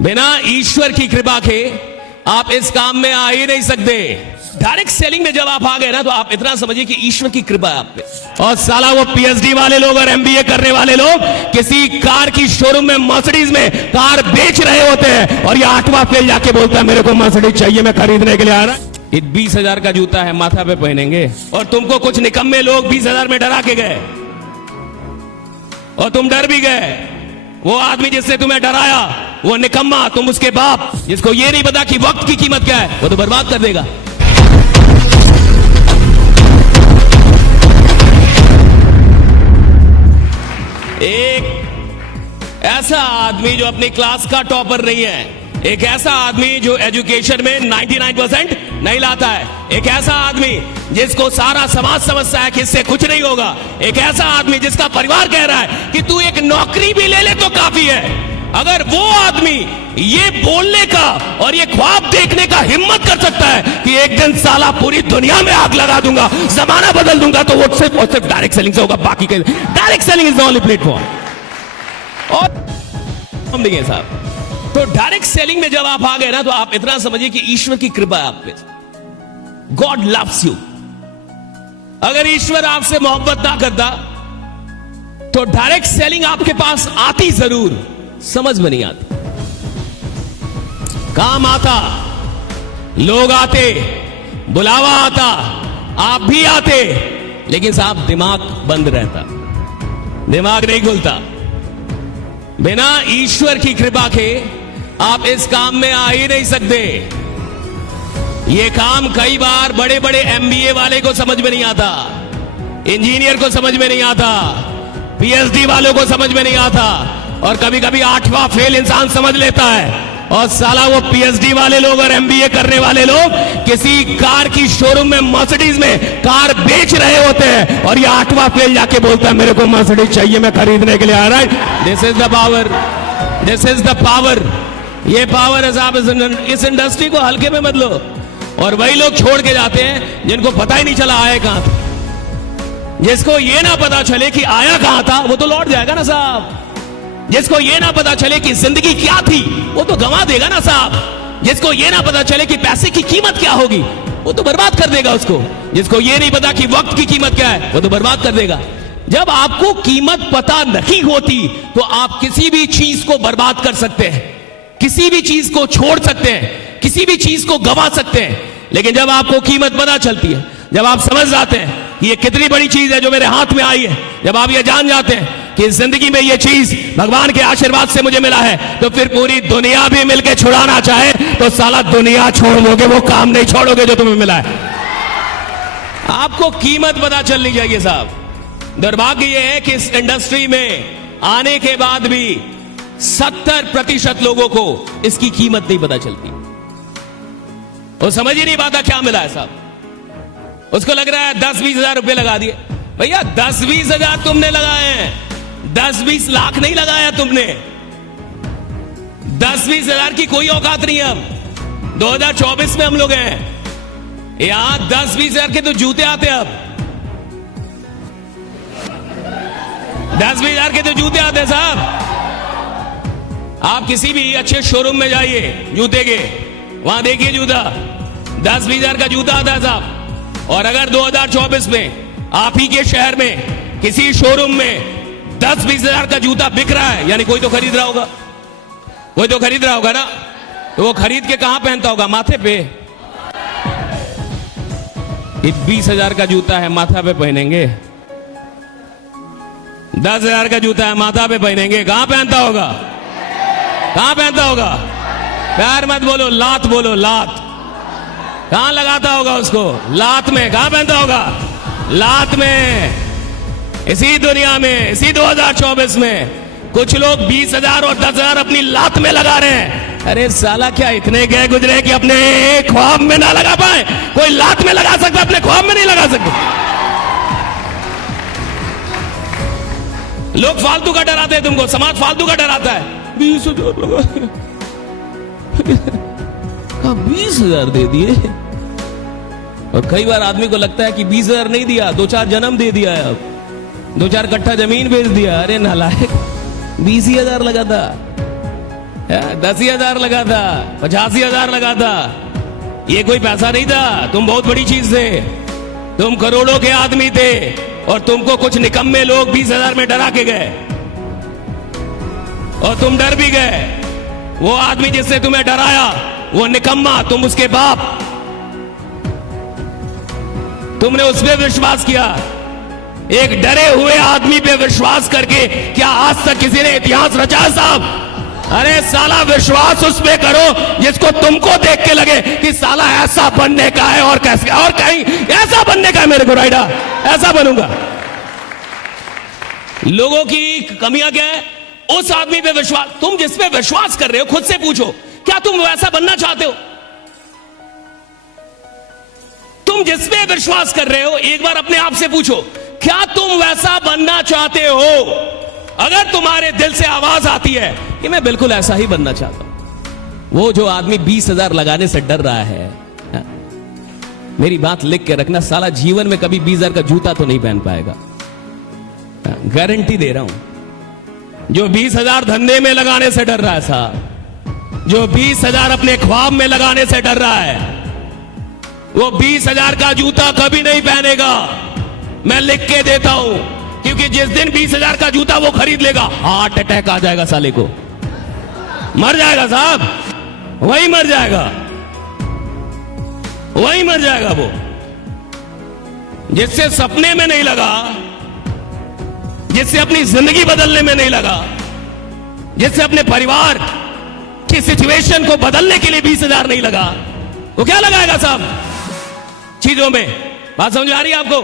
बिना ईश्वर की कृपा के आप इस काम में आ ही नहीं सकते। डायरेक्ट सेलिंग में जब आप आ गए ना, तो आप इतना समझिए कि ईश्वर की कृपा है आप पे। और साला वो पीएचडी वाले लोग और एमबीए करने वाले लोग किसी कार की शोरूम में, मर्सिडीज में कार बेच रहे होते हैं, और ये 8वां फेल जाके बोलता है मेरे को मर्सिडीज चाहिए, मैं खरीदने के लिए आ रहा। ये 20,000 का जूता है, माथा पे पहनेंगे, और तुमको कुछ निकम्मे लोग 20,000 में डरा के गए और तुम डर भी गए। वो आदमी जिससे तुम्हें डराया वो निकम्मा, तुम उसके बाप, जिसको ये नहीं पता कि वक्त की कीमत क्या है, वो तो बर्बाद कर देगा। एक ऐसा आदमी जो अपनी क्लास का टॉपर नहीं है, एक ऐसा आदमी जो एजुकेशन में 99% नहीं लाता है, एक ऐसा आदमी जिसको सारा समाज समझता है कि इससे कुछ नहीं होगा, एक ऐसा आदमी जिसका परिवार कह रहा है कि तू एक नौकरी भी ले ले तो काफी है। अगर वो आदमी ये बोलने का और ये ख्वाब देखने का हिम्मत कर सकता है कि एक दिन साला पूरी दुनिया में आग लगा दूंगा, जमाना बदल दूंगा, तो वो सिर्फ और सिर्फ डायरेक्ट सेलिंग से होगा। बाकी के direct selling is the only platform. और हम देखिए साहब, तो डायरेक्ट सेलिंग में जब आप आ गए ना, तो आप इतना समझिए कि ईश्वर की कृपा है आप पे। God loves you. अगर ईश्वर आपसे मोहब्बत ना करता तो डायरेक्ट सेलिंग आपके पास आती जरूर, समझ में नहीं आती। काम आता, लोग आते, बुलावा आता, आप भी आते, लेकिन साहब दिमाग बंद रहता, दिमाग नहीं खुलता। बिना ईश्वर की कृपा के आप इस काम में आ ही नहीं सकते। ये काम कई बार बड़े बड़े एमबीए वाले को समझ में नहीं आता, इंजीनियर को समझ में नहीं आता, पीएचडी वालों को समझ में नहीं आता, और कभी कभी 8वां फेल इंसान समझ लेता है। और साला वो पीएचडी वाले लोग और एमबीए करने वाले लोग किसी कार की शोरूम में, मर्सिडीज में कार बेच रहे होते हैं, और ये 8वां फेल जाके बोलता है मेरे को मर्सिडीज चाहिए, मैं खरीदने के लिए आ रहा है। This is the power, this is the power. ये पावर है साहब। इस इंडस्ट्री को हल्के में मत लो। और वही लोग छोड़ के जाते हैं जिनको पता ही नहीं चला आया कहां था। जिसको ये ना पता चले कि आया कहां था वो तो लौट जाएगा ना साहब। जिसको ये ना पता चले कि जिंदगी क्या थी वो तो गंवा देगा ना साहब। जिसको ये ना पता चले कि पैसे की कीमत क्या होगी वो तो बर्बाद कर देगा उसको। जिसको ये नहीं पता कि वक्त की कीमत क्या है वो तो बर्बाद कर देगा। जब आपको कीमत पता नहीं होती तो आप किसी भी चीज को बर्बाद कर सकते हैं, किसी भी चीज को छोड़ सकते हैं, किसी भी चीज को गंवा सकते हैं। लेकिन जब आपको कीमत पता चलती है, जब आप समझ जाते हैं कि ये कितनी बड़ी चीज है जो मेरे हाथ में आई है, जब आप ये जान जाते हैं कि जिंदगी में ये चीज भगवान के आशीर्वाद से मुझे मिला है, तो फिर पूरी दुनिया भी मिलके छुड़ाना चाहे तो साला दुनिया छोड़ दोगे, वो काम नहीं छोड़ोगे जो तुम्हें मिला है। आपको कीमत पता चलनी चाहिए साहब। दुर्भाग्य ये है कि इस इंडस्ट्री में आने के बाद भी 70% लोगों को इसकी कीमत नहीं पता चलती। वो समझ ही नहीं पाता क्या मिला है साहब। उसको लग रहा है 10-20 हजार रुपए लगा दिए। भैया 10-20 हजार तुमने लगाए हैं, 10-20 लाख नहीं लगाया तुमने। 10-20 हजार की कोई औकात नहीं है। अब 2024 में हम लोग हैं, यहां 10-20 हजार के तो जूते आते हैं। अब 10-20 हजार के तो जूते आते हैं साहब। आप किसी भी अच्छे शोरूम में जाइए जूते के, वहां देखिए जूता 10-20 हजार का जूता आता है साहब। और अगर 2024 में आप ही के शहर में किसी शोरूम में 10-20 हजार का जूता बिक रहा है, यानी कोई तो खरीद रहा होगा, कोई तो खरीद रहा होगा ना। तो वो खरीद के कहां पहनता होगा? माथे पे। 20 हजार का जूता है, माथा पे पहनेंगे। 10 हजार का जूता है, माथा पे पहनेंगे। कहां पहनता होगा? कहां पहनता होगा? प्यार मत बोलो, लात बोलो, लात। कहां लगाता होगा उसको? लात में। कहां पहनता होगा? लात में। इसी दुनिया में, इसी 2024 में कुछ लोग 20 हजार और 10 हजार अपनी लात में लगा रहे हैं। अरे साला क्या इतने गए गुजरे कि अपने ख्वाब में ना लगा पाए? कोई लात में लगा सकता, अपने ख्वाब में नहीं लगा सकते। लोग फालतू का डराते हैं तुमको, समाज फालतू का डराता है। 20 हजार लगा, 20 हजार दे दिए। और कई बार आदमी को लगता है कि 20 हजार नहीं दिया, 2-4 जन्म दे दिया है, अब 2-4 कट्ठा जमीन बेच दिया। अरे नालायक, 20 हजार लगा था। 10,000 लगा था, 85,000 लगा था। ये कोई पैसा नहीं था, तुम बहुत बड़ी चीज थे। तुम करोड़ों के आदमी थे और तुमको कुछ निकम्मे लोग 20,000 में डरा के गए और तुम डर भी गए। वो आदमी जिससे तुम्हें डराया वो निकम्मा, तुम उसके बाप, तुमने उस पर विश्वास किया। एक डरे हुए आदमी पे विश्वास करके क्या आज तक किसी ने इतिहास रचा साहब? अरे साला विश्वास उस पे करो जिसको तुमको देख के लगे कि साला ऐसा बनने का है और कैसे और कहीं ऐसा बनने का है मेरे को राइडा, ऐसा बनूंगा। लोगों की कमियां क्या है? उस आदमी पे विश्वास। तुम जिस पे विश्वास कर रहे हो खुद से पूछो, क्या तुम वैसा बनना चाहते हो? तुम जिस पे विश्वास कर रहे हो एक बार अपने आप से पूछो, क्या तुम वैसा बनना चाहते हो? अगर तुम्हारे दिल से आवाज आती है कि मैं बिल्कुल ऐसा ही बनना चाहता हूं, वो जो आदमी 20,000 लगाने से डर रहा है, मेरी बात लिख के रखना, साला जीवन में कभी 20,000 का जूता तो नहीं पहन पाएगा, गारंटी दे रहा हूं। जो 20,000 धंधे में लगाने से डर रहा है साहब, जो 20,000 अपने ख्वाब में लगाने से डर रहा है, वो 20,000 का जूता कभी नहीं पहनेगा। मैं लिख के देता हूं, क्योंकि जिस दिन 20,000 का जूता वो खरीद लेगा, हार्ट अटैक आ जाएगा साले को, मर जाएगा साहब, वही मर जाएगा, वही मर जाएगा। वो जिससे सपने में नहीं लगा, जिससे अपनी जिंदगी बदलने में नहीं लगा, जिससे अपने परिवार की सिचुएशन को बदलने के लिए 20,000 नहीं लगा, वो क्या लगाएगा साहब चीजों में? बात समझ आ रही है आपको?